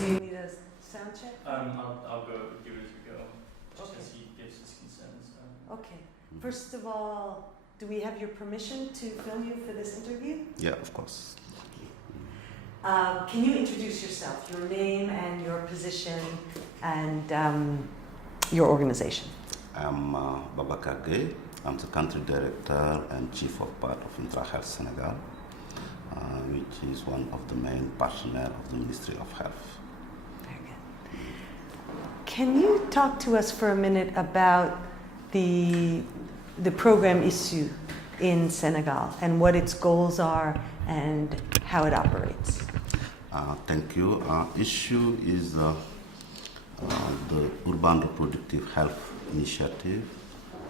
do you need a sound check? I'll go give it a go, just Okay. as he gives his consent. Okay. First of all, do we have your permission to film you for this interview? Yeah, of course. Can you introduce yourself, your name and your position and your organization? I'm Babacar Interview. I'm the country director and chief of part of Intra Health Senegal, which is one of the main partners of the Ministry of Health. Very good. Can you talk to us for a minute about the program issue in Senegal and what its goals are and how it operates? Thank you. Issue is the Urban Reproductive Health Initiative.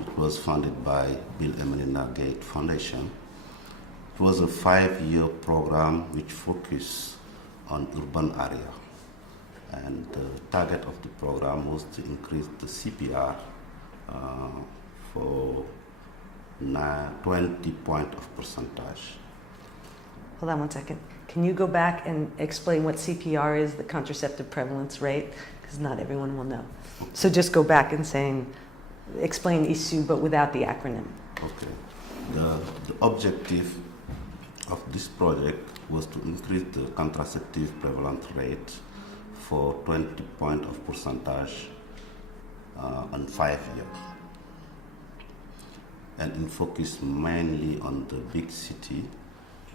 It was funded by Bill and Melinda Gates Foundation. It was a 5-year program which focused on urban area. And the target of the program was to increase the CPR for 20 point of percentage. Hold on one second. Can you go back and explain what CPR is, the contraceptive prevalence rate? Because not everyone will know. So just go back and explain issue, but without the acronym. Okay. The objective of this project was to increase the contraceptive prevalence rate for 20 point of percentage on 5 years. And it focused mainly on the big city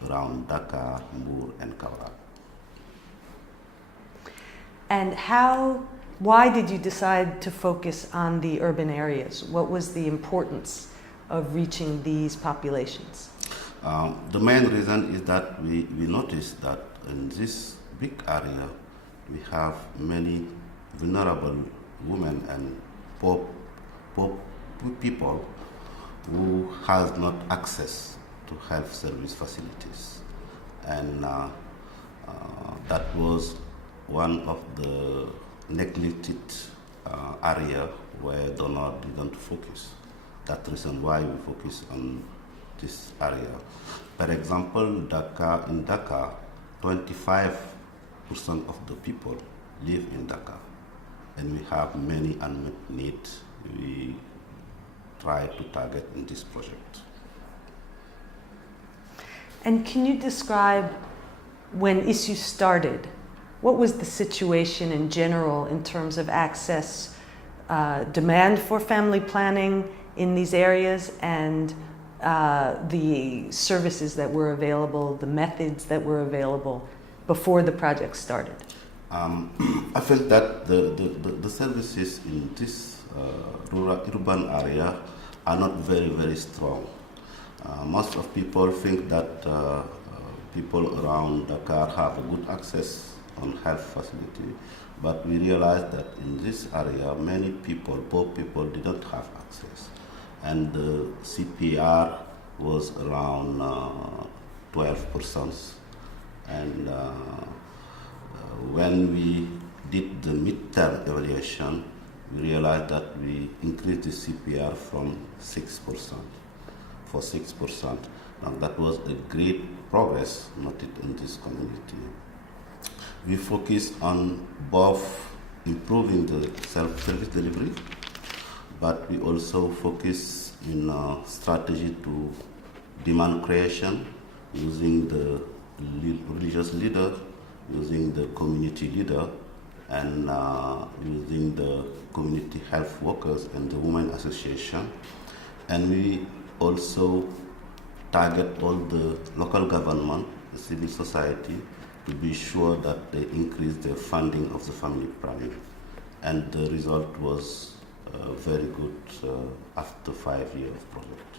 around Dakar, Mbour, and Kaolack. And why did you decide to focus on the urban areas? What was the importance of reaching these populations? The main reason is that we noticed that in this big area, we have many vulnerable women and poor people who has not access to health service facilities. And that was one of the neglected area where donor didn't focus. That's the reason why we focus on this area. For example, in Dakar, 25% of the people live in Dakar, and we have many unmet needs we try to target in this project. And can you describe when ISSU started? What was the situation in general in terms of access, demand for family planning in these areas, and the services that were available, the methods that were available before the project started? I felt that the services in this urban area are not very, very strong. Most of people think that people around Dakar have a good access on health facility, but we realized that in this area, many people, poor people, didn't have access. And the CPR was around 12%. And when we did the midterm evaluation, we realized that we increased the CPR from 6%. For 6%. Now that was a great progress noted in this community. We focused on both improving the self-service delivery, but we also focus in a strategy to demand creation using the religious leader, using the community leader, and using the community health workers and the women association. And we also target all the local government, the civil society, to be sure that they increase their funding of the family planning. And the result was very good after 5 years of project.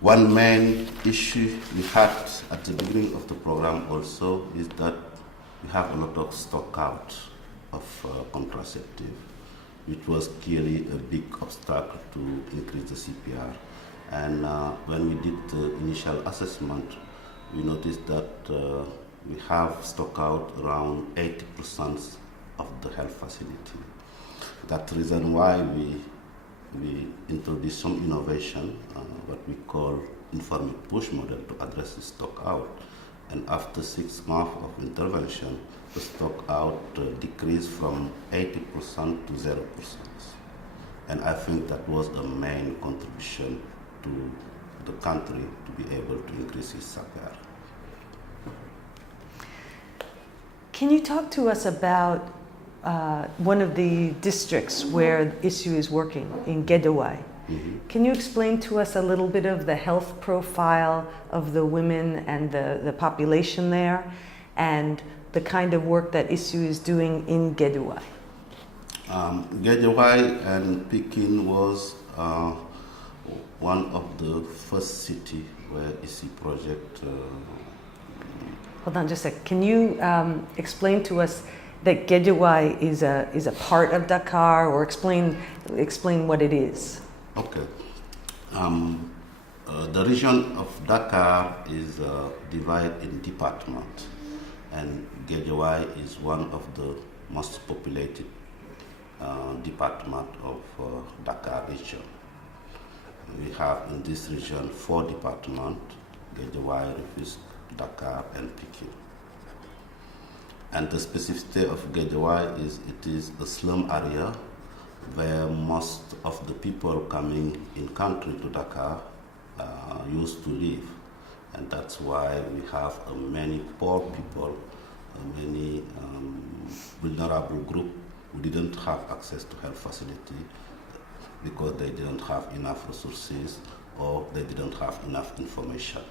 One main issue we had at the beginning of the program also is that we have a lot of stock out of contraceptive, which was clearly a big obstacle to increase the CPR. And when we did the initial assessment, we noticed that we have stock out around 80% of the health facility. That's the reason why we introduced some innovation, what we call informed push model, to address the stock out. And after 6 months of intervention, the stock out decreased from 80% to 0%. And I think that was a main contribution to the country to be able to increase its CPR. Can you talk to us about one of the districts where ISU is working, in Gedawai? Mm-hmm. Can you explain to us a little bit of the health profile of the women and the population there, and the kind of work that ISU is doing in Gedawai? Gedawai and Pekin was one of the first city where ISU project. Hold on just a sec. Can you explain to us that Gedawai is a part of Dakar, or explain what it is? Okay. The region of Dakar is divided in departments, and Gedawai is one of the most populated department of Dakar region. We have in this region 4 departments: Gedawai, Rufisque, Dakar, and Pekin. And the specificity of Gedawai is it is a slum area where most of the people coming in country to Dakar used to live. And that's why we have many poor people, many vulnerable group who didn't have access to health facility because they didn't have enough resources or they didn't have enough information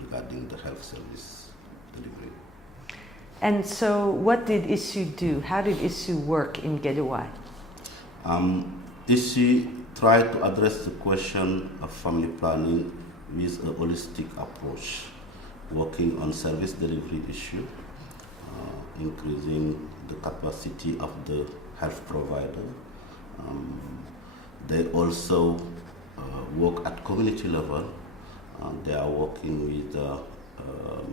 regarding the health service delivery. And so what did ISU do? How did ISU work in Gedawai? ISU tried to address the question of family planning with a holistic approach, working on service delivery issue, increasing the capacity of the health provider. They also work at community level. They are working with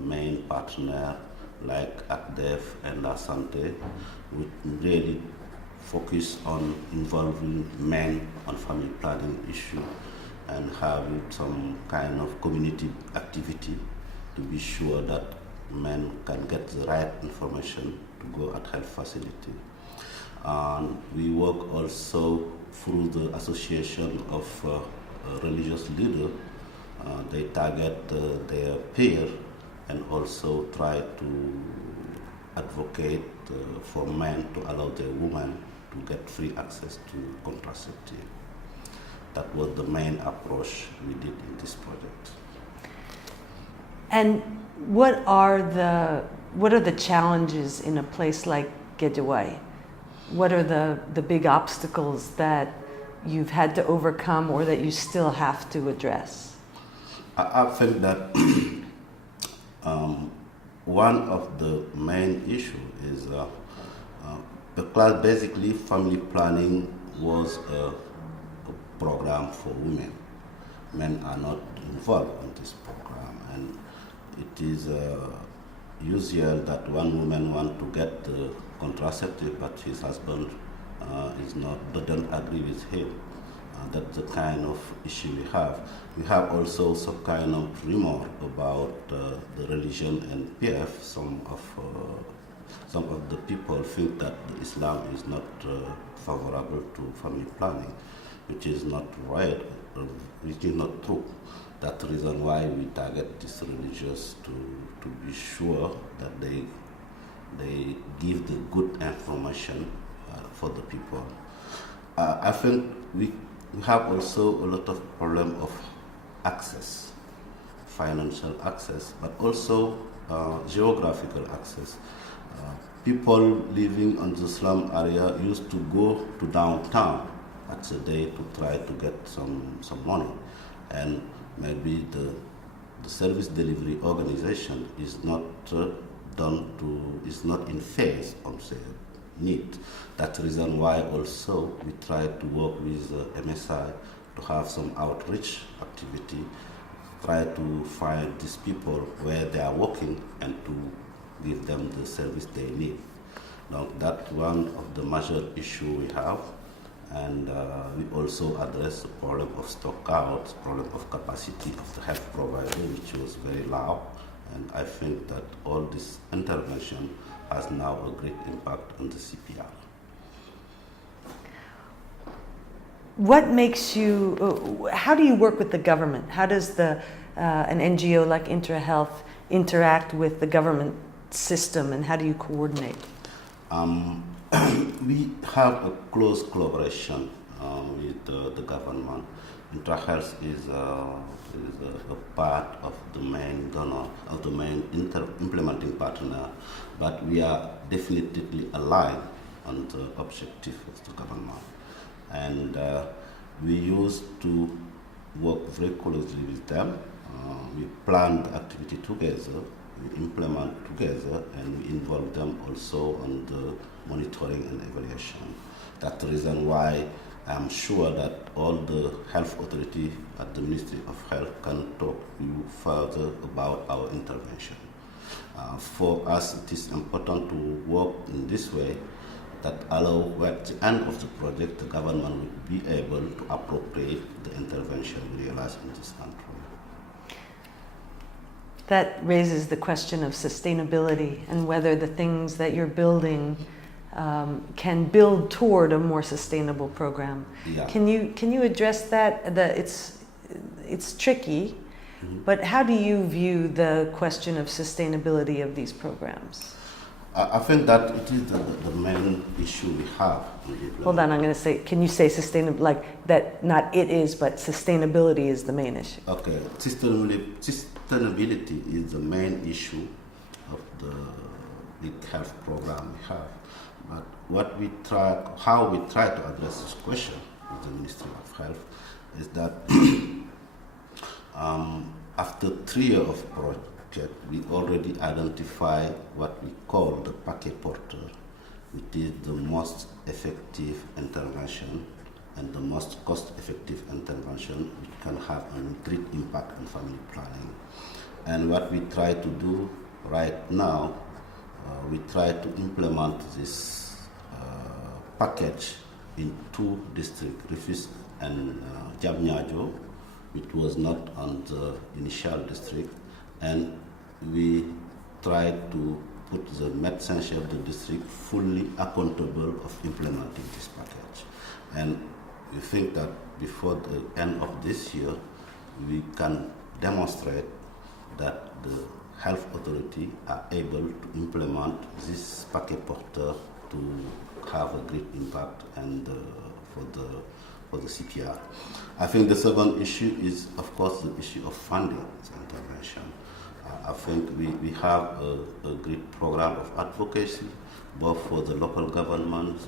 main partner like ACDEF and La Santé, which really focus on involving men on family planning issue and having some kind of community activity to be sure that men can get the right information to go at health facility. And we work also through the association of religious leaders. They target their peer and also try to advocate for men to allow their women to get free access to contraceptive. That was the main approach we did in this project. And what are the challenges in a place like Gedawai? What are the big obstacles that you've had to overcome or that you still have to address? I think that one of the main issues is because basically family planning was a program for women. Men are not involved in this program, and it is usual that one woman wants to get the contraceptive, but his husband doesn't agree with him. That's the kind of issue we have. We have also some kind of rumor about the religion and PF. Some of the people think that Islam is not favorable to family planning, which is not right, which is not true. That's the reason why we target these religious to be sure that they give the good information for the people. I think we have also a lot of problem of access, financial access, but also geographical access. People living on the slum area used to go to downtown at the day to try to get some money, and maybe the service delivery organization is not is not in phase on the need. That's the reason why also we try to work with MSI to have some outreach activity, try to find these people where they are working and to give them the service they need. Now that's one of the major issue we have, and we also address the problem of stock out, problem of capacity of the health provider, which was very low. And I think that all this intervention has now a great impact on the CPR. What makes you, how do you work with the government? How does an NGO like IntraHealth interact with the government system, and how do you coordinate? We have a close collaboration with the government. IntraHealth is a part of the main donor, of the main implementing partner, but we are definitely aligned on the objective of the government. And we used to work very closely with them. We plan the activity together, we implement together, and we involve them also on the monitoring and evaluation. That's the reason why I'm sure that all the health authority at the Ministry of Health can talk to you further about our intervention. For us, it is important to work in this way that allow at the end of the project, the government will be able to appropriate the intervention we realize in this country. That raises the question of sustainability and whether the things that you're building can build toward a more sustainable program. Yeah. Can you address that? It's tricky, but how do you view the question of sustainability of these programs? I think that it is the main issue we have. Hold on, I'm going to say, can you say sustainable, like that, not it is, but sustainability is the main issue? Okay, sustainability is the main issue of the big health program we have. But how we try to address this question with the Ministry of Health is that after 3 years of project, we already identify what we call the paquet porter, which is the most effective intervention and the most cost-effective intervention which can have a great impact on family planning. And what we try to do right now, we try to implement this package in 2 districts, Rufisque and Diamniadio, which was not on the initial district, and we try to put the medecin chef of the district fully accountable of implementing this package. And we think that before the end of this year, we can demonstrate that the health authority are able to implement this paquet porter to have a great impact and for the CPR. I think the second issue is, of course, the issue of funding this intervention. I think we have a great program of advocacy, both for the local government,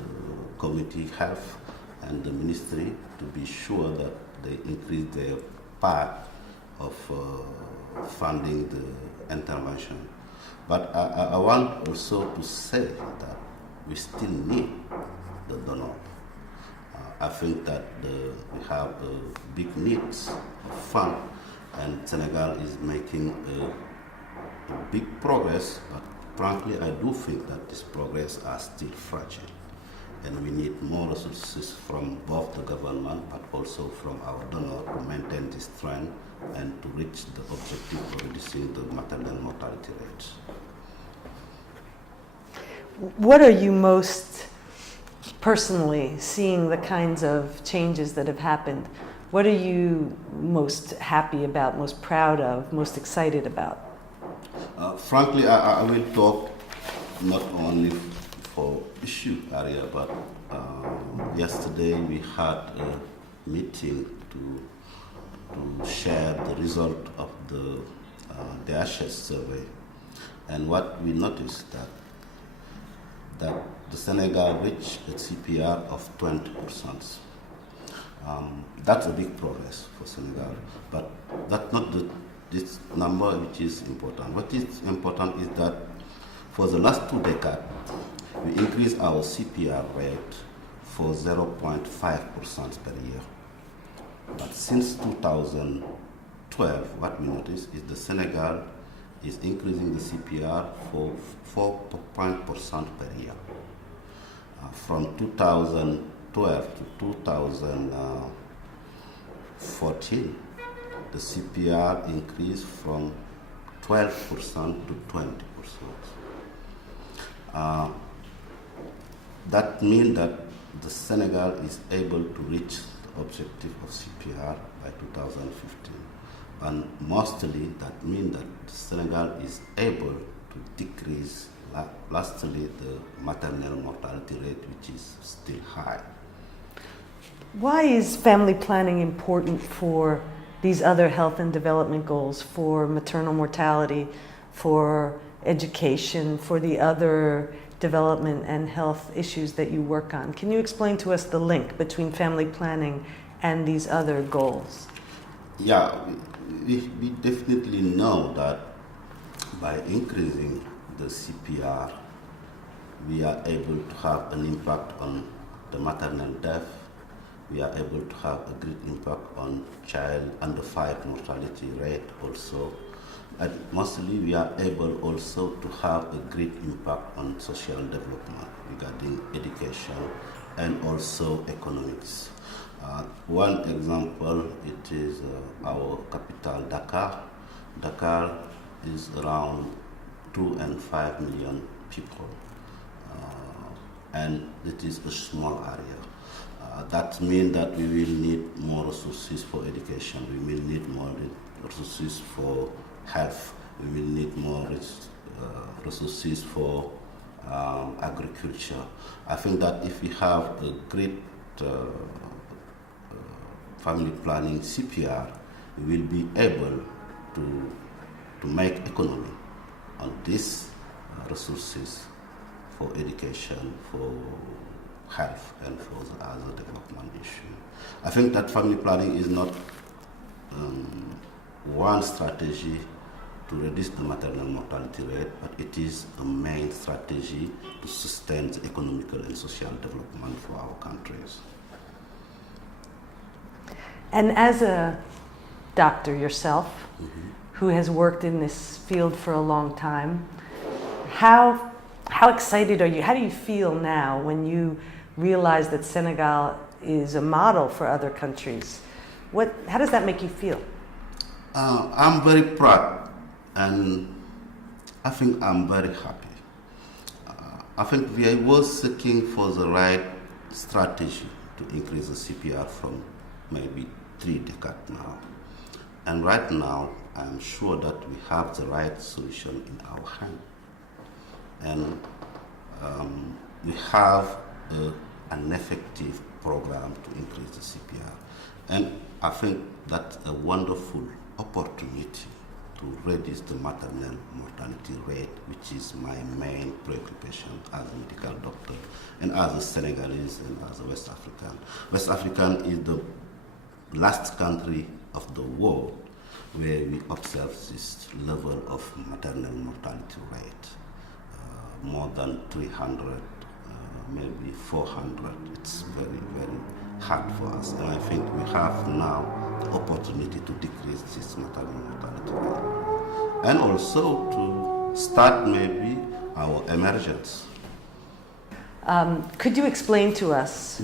community health, and the ministry, to be sure that they increase their part of funding the intervention. But I want also to say that we still need the donor. I think that we have big needs of fund, and Senegal is making a big progress, but frankly I do think that this progress are still fragile, and we need more resources from both the government but also from our donor to maintain this trend and to reach the objective of reducing the maternal mortality rates. What are you most personally seeing the kinds of changes that have happened? What are you most happy about, most proud of, most excited about? Frankly, I will talk not only for issue area, but yesterday we had a meeting to share the result of the DHS survey, and what we noticed that the Senegal reached a CPR of 20%. That's a big progress for Senegal, but that's not this number which is important. What is important is that for the last 2 decades, we increased our CPR rate for 0.5% per year. But since 2012, what we noticed is the Senegal is increasing the CPR for 4% per year. From 2012 to 2014, the CPR increased from 12% to 20%. Uh, that means that the Senegal is able to reach the objective of CPR by 2015. And mostly that means that Senegal is able to decrease lastly the maternal mortality rate, which is still high. Why is family planning important for these other health and development goals, for maternal mortality, for education, for the other development and health issues that you work on? Can you explain to us the link between family planning and these other goals? Yeah, we definitely know that by increasing the CPR, we are able to have an impact on the maternal death. We are able to have a great impact on child under 5 mortality rate also. And mostly we are able also to have a great impact on social development regarding education and also economics. One example, it is our capital, Dakar. Dakar is around 2 and 5 million people, and it is a small area. That means that we will need more resources for education, we will need more resources for health, we will need more resources for agriculture. I think that if we have a great family planning CPR, we will be able to make economy on these resources for education, for health, and for the other development issue. I think that family planning is not one strategy to reduce the maternal mortality rate, but it is a main strategy to sustain the economical and social development for our countries. And as a doctor yourself, who has worked in this field for a long time, how excited are you? How do you feel now when you realize that Senegal is a model for other countries? How does that make you feel? I'm very proud, and I think I'm very happy. I think we were seeking for the right strategy to increase the CPR from maybe 3 decades now. And right now, I'm sure that we have the right solution in our hand. And we have an effective program to increase the CPR. And I think that's a wonderful opportunity to reduce the maternal mortality rate, which is my main preoccupation as a medical doctor and as a Senegalese and as a West African. West African is the last country of the world where we observe this level of maternal mortality rate. More than 300, maybe 400. It's very, very hard for us. And I think we have now the opportunity to decrease this maternal mortality rate. And also to start maybe our emergence. Could you explain to us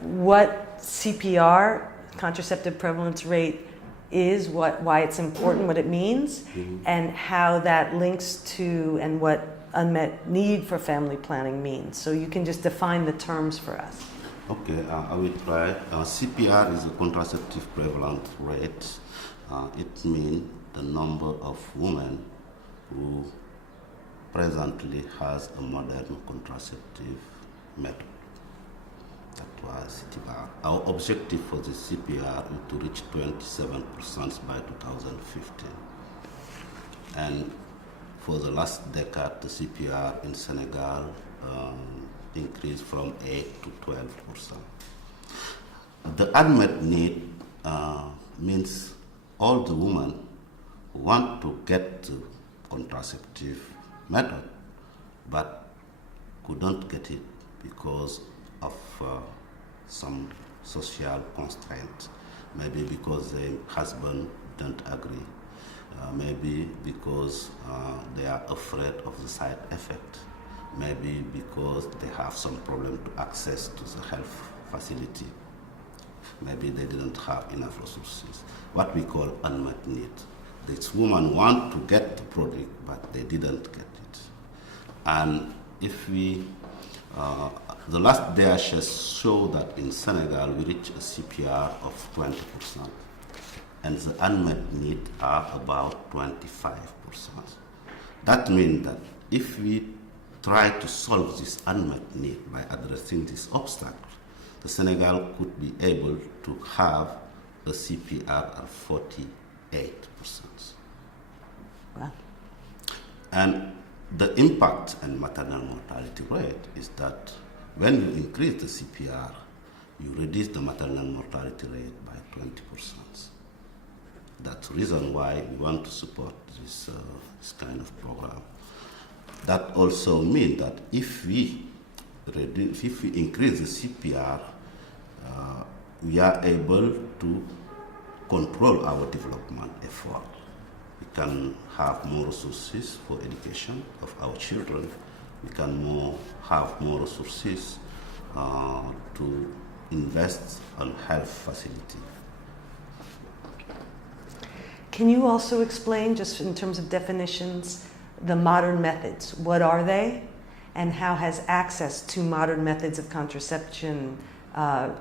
what CPR, contraceptive prevalence rate, is, why it's important, what it means, and how that links to and what unmet need for family planning means? So you can just define the terms for us. Okay, I will try. CPR is a contraceptive prevalence rate. It means the number of women who presently has a modern contraceptive method. That was CPR. Our objective for the CPR is to reach 27% by 2015. And for the last decade, the CPR in Senegal increased from 8 to 12%. The unmet need means all the women who want to get the contraceptive method but couldn't get it because of some social constraints, maybe because their husband don't agree, maybe because they are afraid of the side effect, maybe because they have some problem to access to the health facility, maybe they didn't have enough resources, what we call unmet need. These women want to get the product, but they didn't get it. And if we, the last DHS show that in Senegal we reach a CPR of 20%, and the unmet needs are about 25%. That means that if we try to solve this unmet need by addressing this obstacle, the Senegal could be able to have a CPR of 48%. Wow. And the impact on maternal mortality rate is that when you increase the CPR, you reduce the maternal mortality rate by 20%. That's the reason why we want to support this kind of program. That also means that if we increase the CPR, we are able to control our development effort. We can have more resources for education of our children. We can have more resources to invest on health facility. Can you also explain, just in terms of definitions, the modern methods? What are they, and how has access to modern methods of contraception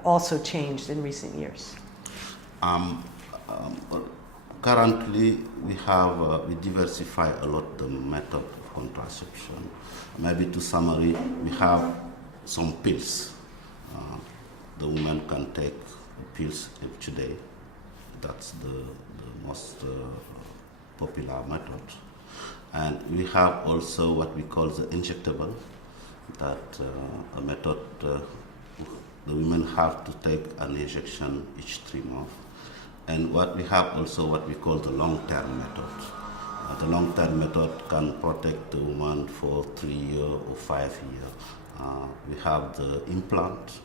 also changed in recent years? Currently, we diversify a lot the method of contraception. Maybe to summary, we have some pills. The woman can take pills each day. That's the most popular method. And we have also what we call the injectable, that a method the women have to take an injection each 3 months. And we have also what we call the long-term method. The long-term method can protect the woman for 3 years or 5 years. We have the implant,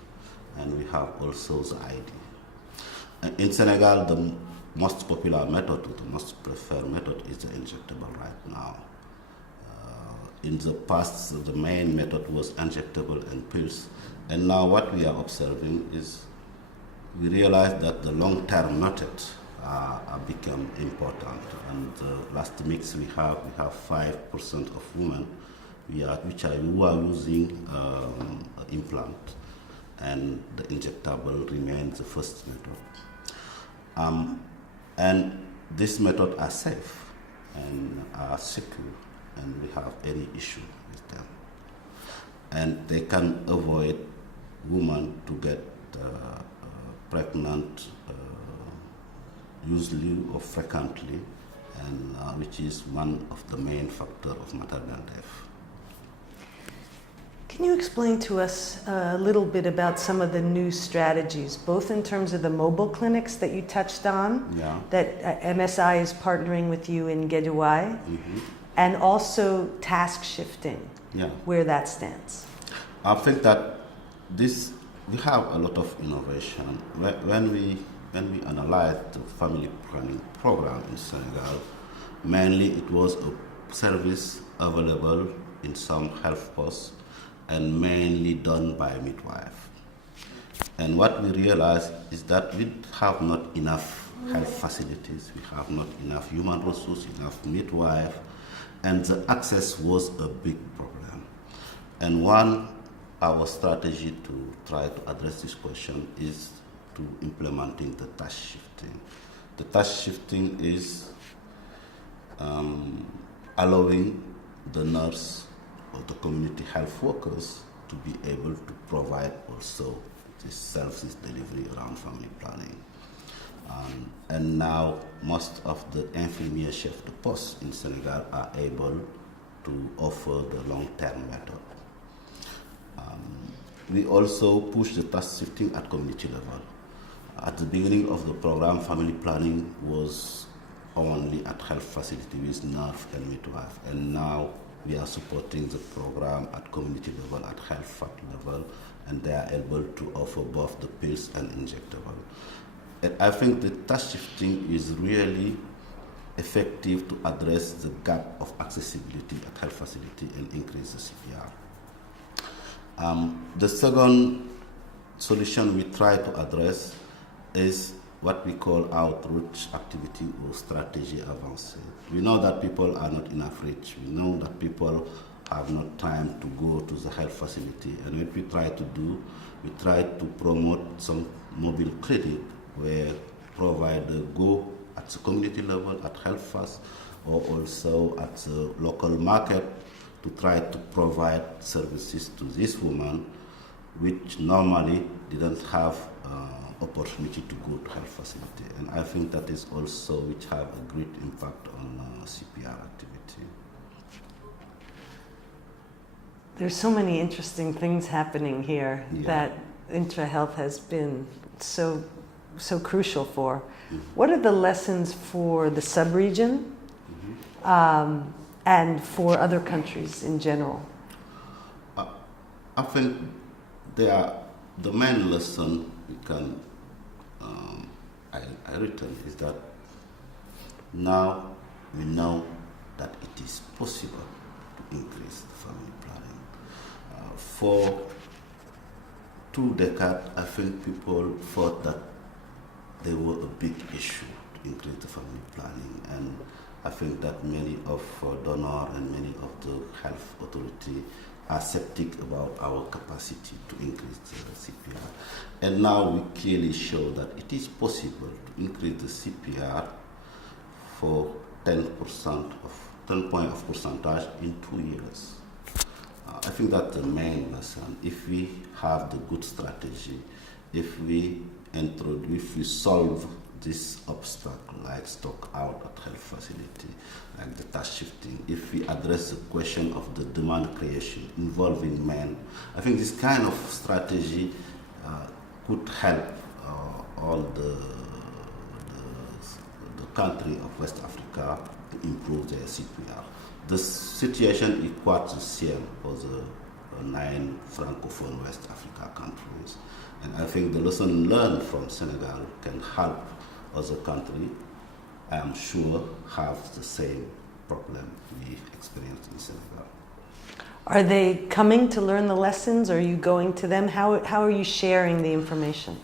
and we have also the ID. In Senegal, the most popular method, or the most preferred method, is the injectable right now. In the past, the main method was injectable and pills. And now what we are observing is we realize that the long-term methods have become important. And last mix we have 5% of women who are using implant, and the injectable remains the first method. And this method are safe and are secure, and we have any issue with them. And they can avoid women to get pregnant usually or frequently, and which is one of the main factors of maternal death. Can you explain to us a little bit about some of the new strategies, both in terms of the mobile clinics that you touched on, that MSI is partnering with you in Guédiawaye, and also task shifting, where that stands? I think that we have a lot of innovation. When we analyze the family planning program in Senegal, mainly it was a service available in some health posts, and mainly done by midwife. And what we realized is that we have not enough health facilities, we have not enough human resources, enough midwife, and the access was a big problem. And our strategy to try to address this question is to implementing the task shifting. The task shifting is allowing the nurse or the community health workers to be able to provide also this services delivery around family planning. And now most of the infirmier chef de poste in Senegal are able to offer the long-term method. We also push the task shifting at community level. At the beginning of the program, family planning was only at health facility with nurse and midwife, and now we are supporting the program at community level, at health fact level, and they are able to offer both the pills and injectable. And I think the task shifting is really effective to address the gap of accessibility at health facility and increase the CPR. The second solution we try to address is what we call outreach activity or strategy avancée. We know that people are not enough reach. We know that people have not time to go to the health facility. And what we try to do, we try to promote some mobile clinic where providers go at the community level, at Health First, or also at the local market to try to provide services to this woman, which normally didn't have opportunity to go to health facility. And I think that is also which have a great impact on CPR activity. There's so many interesting things happening here that IntraHealth has been so crucial for. Mm-hmm. What are the lessons for the sub-region and for other countries in general? I think the main lesson we can I written is that now we know that it is possible to increase the family planning. For 2 decades, I think people thought that they were a big issue to increase the family planning, and I think that many of donors and many of the health authority are skeptic about our capacity to increase the CPR. And now we clearly show that it is possible to increase the CPR for 10 point of percentage in 2 years. I think that's the main lesson. If we have the good strategy, if we solve this obstacle like stock out at health facility, like the task shifting, if we address the question of the demand creation involving men, I think this kind of strategy could help all the country of West Africa to improve their CPR. The situation is quite the same for the 9 Francophone West Africa countries. And I think the lesson learned from Senegal can help other countries, I am sure, have the same problem we experienced in Senegal. Are they coming to learn the lessons, or are you going to them? How are you sharing the information?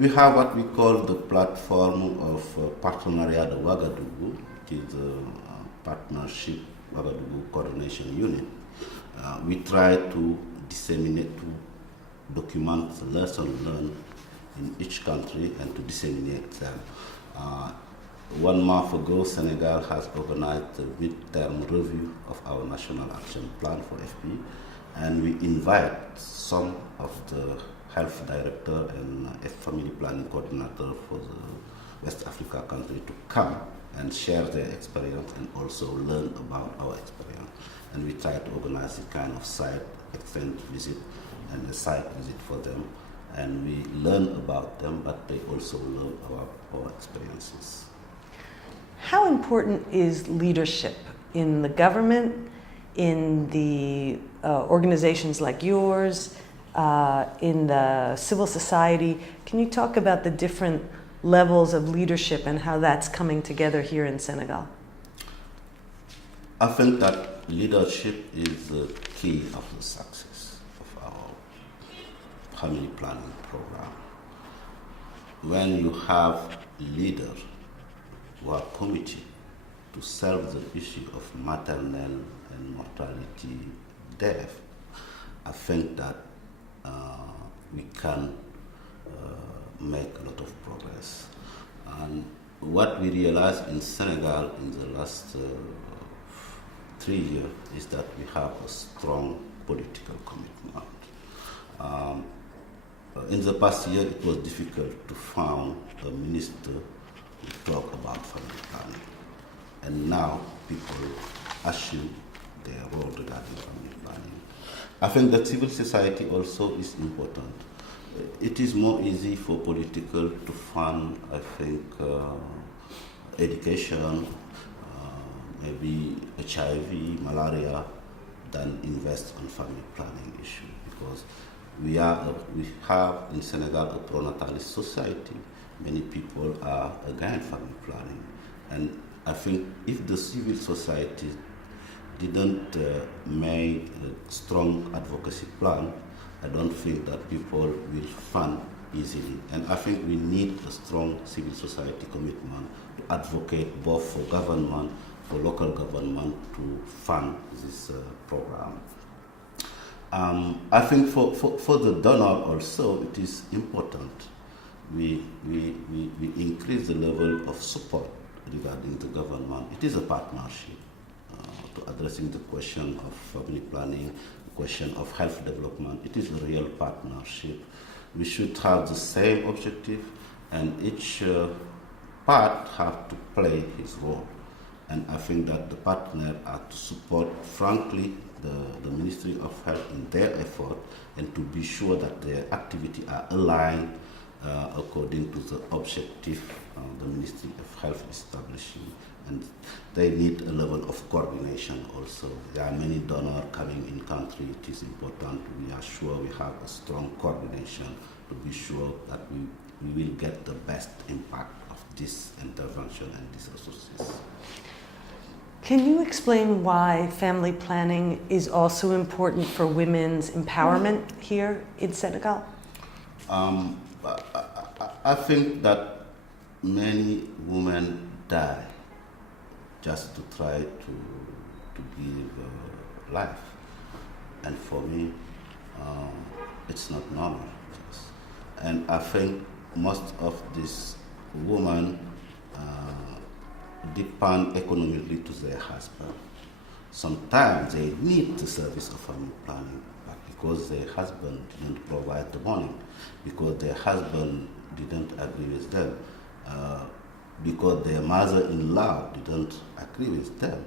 We have what we call the platform of Partenariat de Ouagadougou, which is a partnership Ouagadougou coordination unit. We try to disseminate, to document the lessons learned in each country and to disseminate them. 1 month ago, Senegal has organized a mid-term review of our National Action Plan for FP, and we invite some of the health director and family planning coordinator for the West Africa country to come and share their experience and also learn about our experience. And we try to organize a kind of site exchange visit and a site visit for them, and we learn about them, but they also learn about our experiences. How important is leadership in the government, in the organizations like yours, in the civil society? Can you talk about the different levels of leadership and how that's coming together here in Senegal? I think that leadership is the key of the success of our family planning program. When you have leaders who are committed to solve the issue of maternal and mortality death, I think that we can make a lot of progress. And what we realized in Senegal in the last 3 years is that we have a strong political commitment. In the past year, it was difficult to find a minister who talk about family planning. And now people assume their role regarding family planning. I think that civil society also is important. It is more easy for political to fund, I think, education, maybe HIV, malaria, than invest on family planning issue, because we have in Senegal a pronatalist society. Many people are against family planning, and I think if the civil society didn't make a strong advocacy plan, I don't think that people will fund easily. And I think we need a strong civil society commitment to advocate both for government for local government to fund this program. I think for the donor also, it is important we increase the level of support regarding the government. It is a partnership to addressing the question of family planning, the question of health development. It is a real partnership. We should have the same objective, and each part have to play his role. And I think that the partner are to support, frankly, the Ministry of Health in their effort, and to be sure that their activities are aligned according to the objective the Ministry of Health establishing. And they need a level of coordination also. There are many donors coming in country. It is important we are sure we have a strong coordination to be sure that we will get the best impact of this intervention and these resources. Can you explain why family planning is also important for women's empowerment here in Senegal? I think that many women die just to try to give life, and for me, it's not normal. And I think most of these women depend economically to their husband. Sometimes they need the service of family planning, but because their husband didn't provide the money, because their husband didn't agree with them, because their mother-in-law didn't agree with them,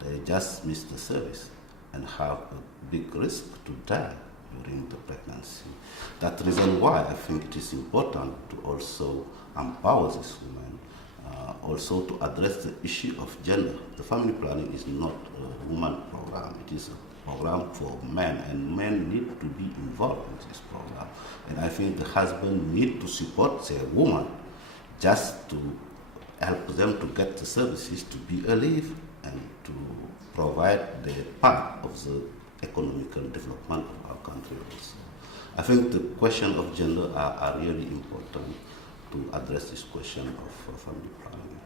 they just miss the service and have a big risk to die during the pregnancy. That's the reason why I think it is important to also empower these women, also to address the issue of gender. The family planning is not a woman program, it is a program for men, and men need to be involved in this program. And I think the husband need to support their woman just to help them to get the services, to be alive, and to provide the part of the economical development of our country also. I think the question of gender are really important to address this question of family planning.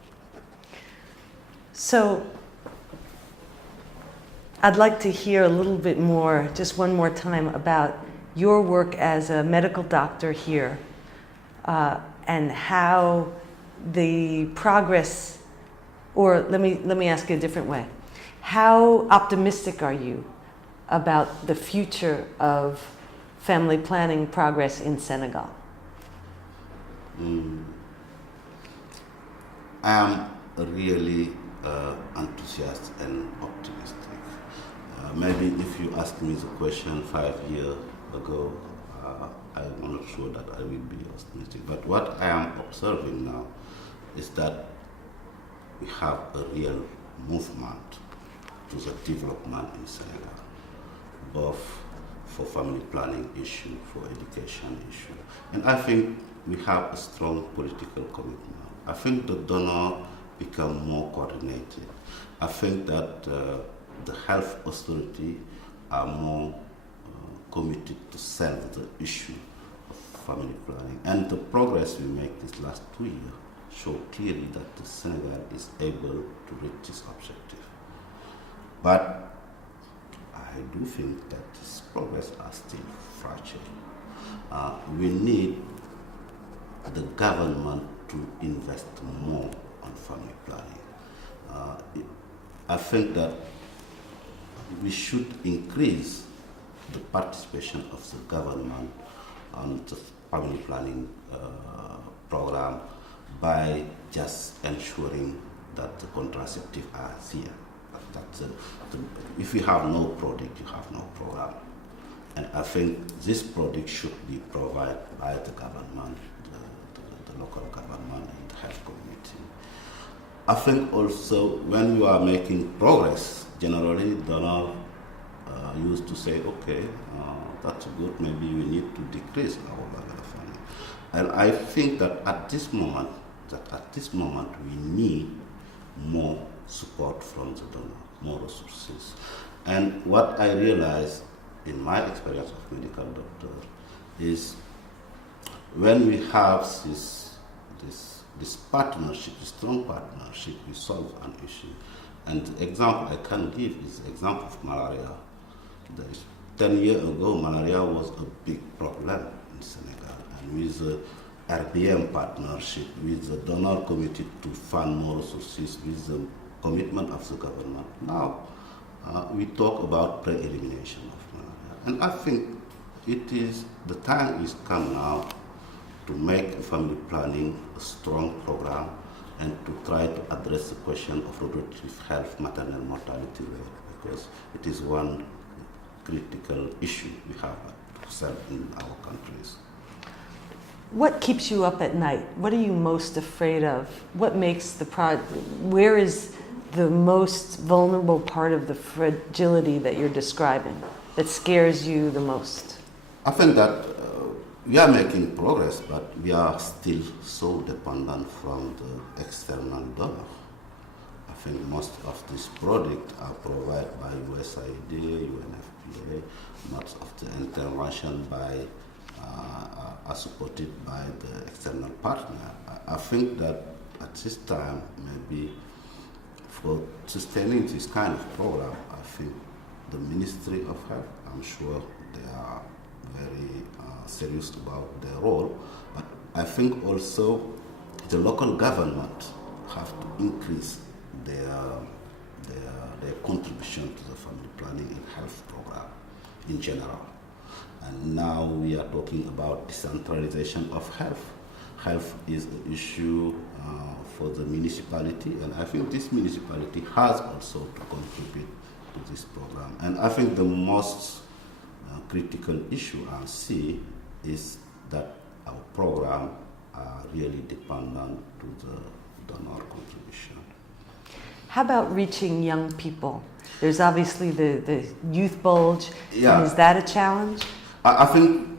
So, I'd like to hear a little bit more, just one more time, about your work as a medical doctor here, and how the progress, or let me ask you a different way. How optimistic are you about the future of family planning progress in Senegal? I am really enthusiastic and optimistic. Maybe if you asked me the question 5 years ago, I'm not sure that I will be optimistic. But what I am observing now is that we have a real movement to the development in Senegal, both for family planning issue, for education issue. And I think we have a strong political commitment. I think the donor become more coordinated. I think that the health authority are more committed to solve the issue of family planning. And the progress we make these last 2 years show clearly that the Senegal is able to reach this objective. But I do think that this progress are still fragile. We need the government to invest more on family planning. I think that we should increase the participation of the government on the family planning program by just ensuring that the contraceptives are here. If you have no product, you have no program. And I think this product should be provided by the government, the local government and the health community. I think also when you are making progress, generally donors used to say, okay, that's good, maybe we need to decrease our level of funding. And I think that at this moment we need more support from the donor, more resources. And what I realized in my experience of medical doctor is when we have this partnership, this strong partnership, we solve an issue. And the example I can give is the example of malaria. There is 10 years ago, malaria was a big problem in Senegal, and with the RPM partnership, with the donor committee to fund more resources, with the commitment of the government, now we talk about pre-elimination of malaria. And I think the time is come now to make family planning a strong program and to try to address the question of reproductive health, maternal mortality rate, because it is one critical issue we have to solve in our countries. What keeps you up at night? What are you most afraid of? What makes where is the most vulnerable part of the fragility that you're describing that scares you the most? I think that we are making progress, but we are still so dependent from the external donor. I think most of these products are provided by USAID, UNFPA. Most of the intervention are supported by the external partner. I think that at this time, maybe for sustaining this kind of program, I think the Ministry of Health, I'm sure they are very serious about their role, but I think also the local government have to increase their contribution to the family planning and health program in general. And now we are talking about decentralization of health. Health is an issue for the municipality, and I think this municipality has also to contribute to this program. And I think the most critical issue I see is that our program are really dependent to the donor contribution. How about reaching young people? There's obviously the youth bulge. Yeah. And is that a challenge? I think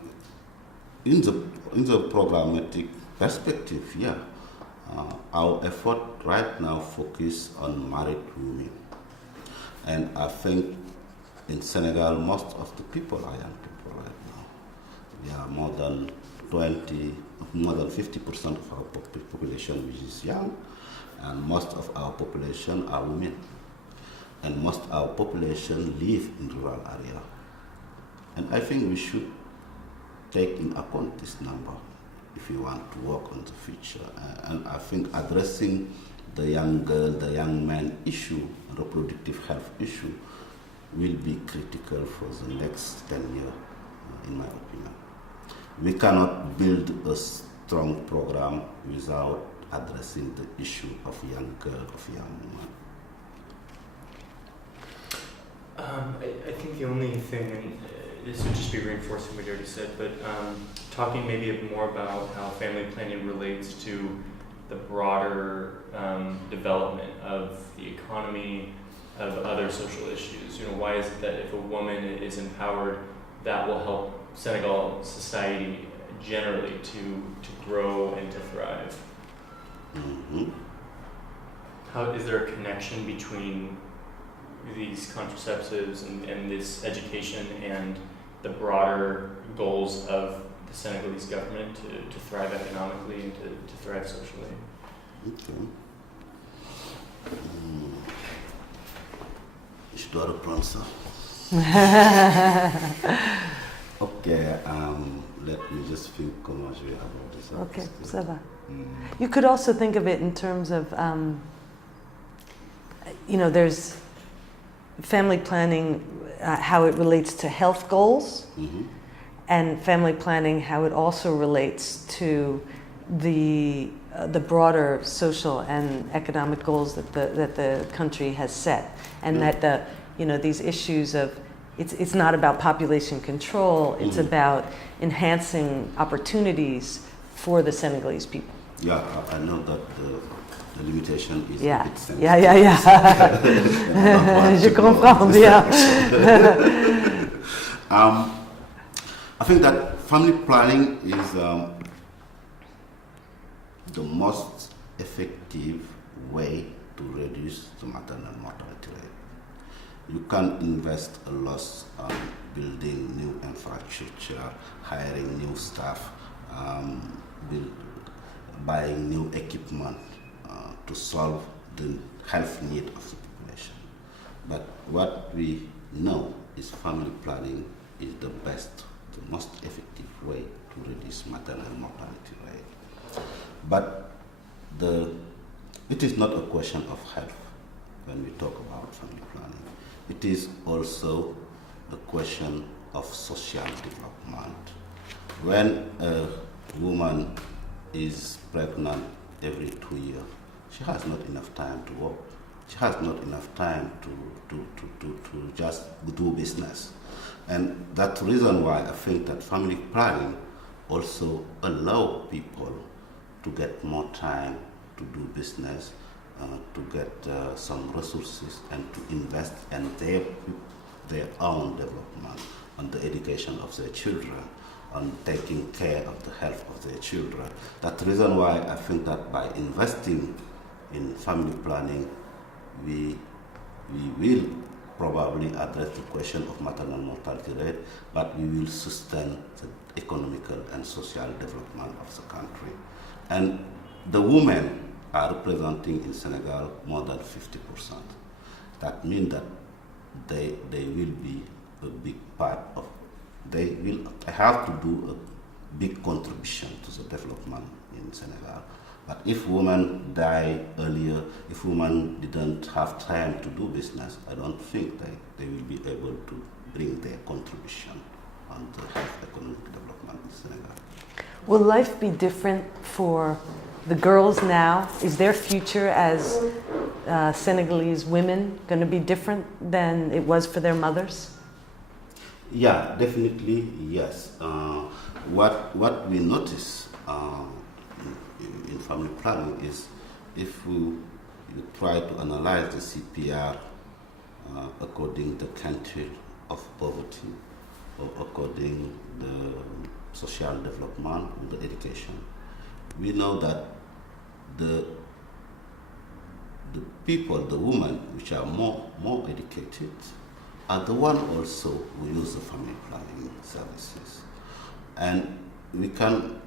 in the programmatic perspective, yeah, our effort right now focus on married women. And I think in Senegal, most of the people are young people right now. We are more than 50% of our population which is young, and most of our population are women. And most of our population live in rural area. And I think we should take in account this number if we want to work on the future. And I think addressing the young girl, the young man issue, reproductive health issue, will be critical for the next 10 years, in my opinion. We cannot build a strong program without addressing the issue of young girl, of young woman. I think the only thing, and this would just be reinforcing what you already said, but talking maybe a bit more about how family planning relates to the broader development of the economy, of other social issues. You know, why is it that if a woman is empowered, that will help Senegal society generally to grow and to thrive? Mm-hmm. How is there a connection between these contraceptives and this education and the broader goals of the Senegalese government to thrive economically and to thrive socially? Okay. Je dois reprendre ça. Okay, let me just think comment je vais aborder ça. Okay, ça va. You could also think of it in terms of, there's family planning, how it relates to health goals, Mm-hmm. and family planning, how it also relates to the broader social and economic goals that the country has set, and that these issues of it's not about population control, it's about enhancing opportunities for the Senegalese people. Yeah, I know that the limitation is Yeah, a bit sensitive. yeah. Je comprends bien. I think that family planning is the most effective way to reduce the maternal mortality rate. You can invest a lot on building new infrastructure, hiring new staff, buying new equipment to solve the health need of the population. But what we know is family planning is the best, the most effective way to reduce maternal mortality rate. But it is not a question of health when we talk about family planning. It is also a question of social development. When a woman is pregnant every 2 years, she has not enough time to work. She has not enough time to just do business. And that's the reason why I think that family planning also allow people to get more time to do business, to get some resources and to invest in their own development, on the education of their children, on taking care of the health of their children. That's the reason why I think that by investing in family planning, we will probably address the question of maternal mortality rate, but we will sustain the economical and social development of the country. And the women are representing in Senegal more than 50%. That means that they will be a big part of, they will have to do a big contribution to the development in Senegal. But if women die earlier, if women didn't have time to do business, I don't think they will be able to bring their contribution on the health economic development in Senegal. Will life be different for the girls now? Is their future as Senegalese women going to be different than it was for their mothers? Yeah, definitely yes. What we notice in family planning is if you try to analyze the CPR according the quintile of poverty or according the social development and the education, we know that the people, the women which are more educated are the one also who use the family planning services. And we can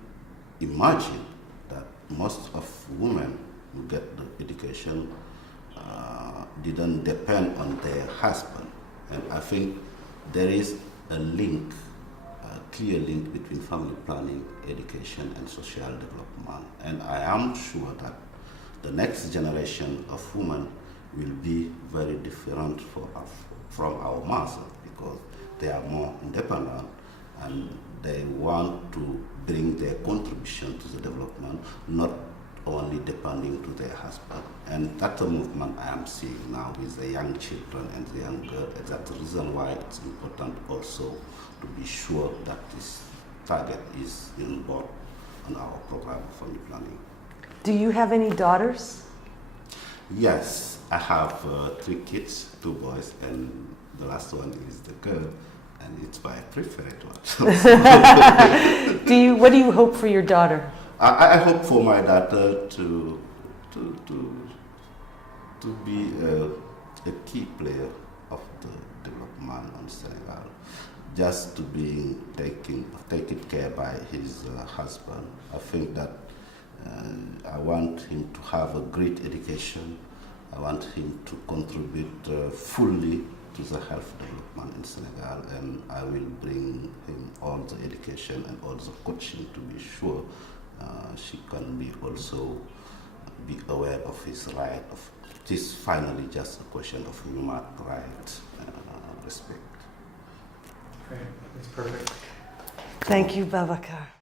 imagine that most of women who get the education didn't depend on their husband. And I think there is a link, a clear link between family planning, education, and social development. And I am sure that the next generation of women will be very different from our mothers because they are more independent and they want to bring their contribution to the development, not only depending to their husband. And that's a movement I am seeing now with the young children and the young girls. That's the reason why it's important also to be sure that this target is involved on our program of family planning. Do you have any daughters? Yes, I have 3 kids, 2 boys, and the last one is the girl, and it's my preferred one. What do you hope for your daughter? I hope for my daughter to be a key player of the development of Senegal, just to be taken care by his husband. I think that I want him to have a great education. I want him to contribute fully to the health development in Senegal, and I will bring him all the education and all the coaching to be sure she can be also be aware of his right. It is finally just a question of human rights and respect. Great, that's perfect. Thank you, Babacar.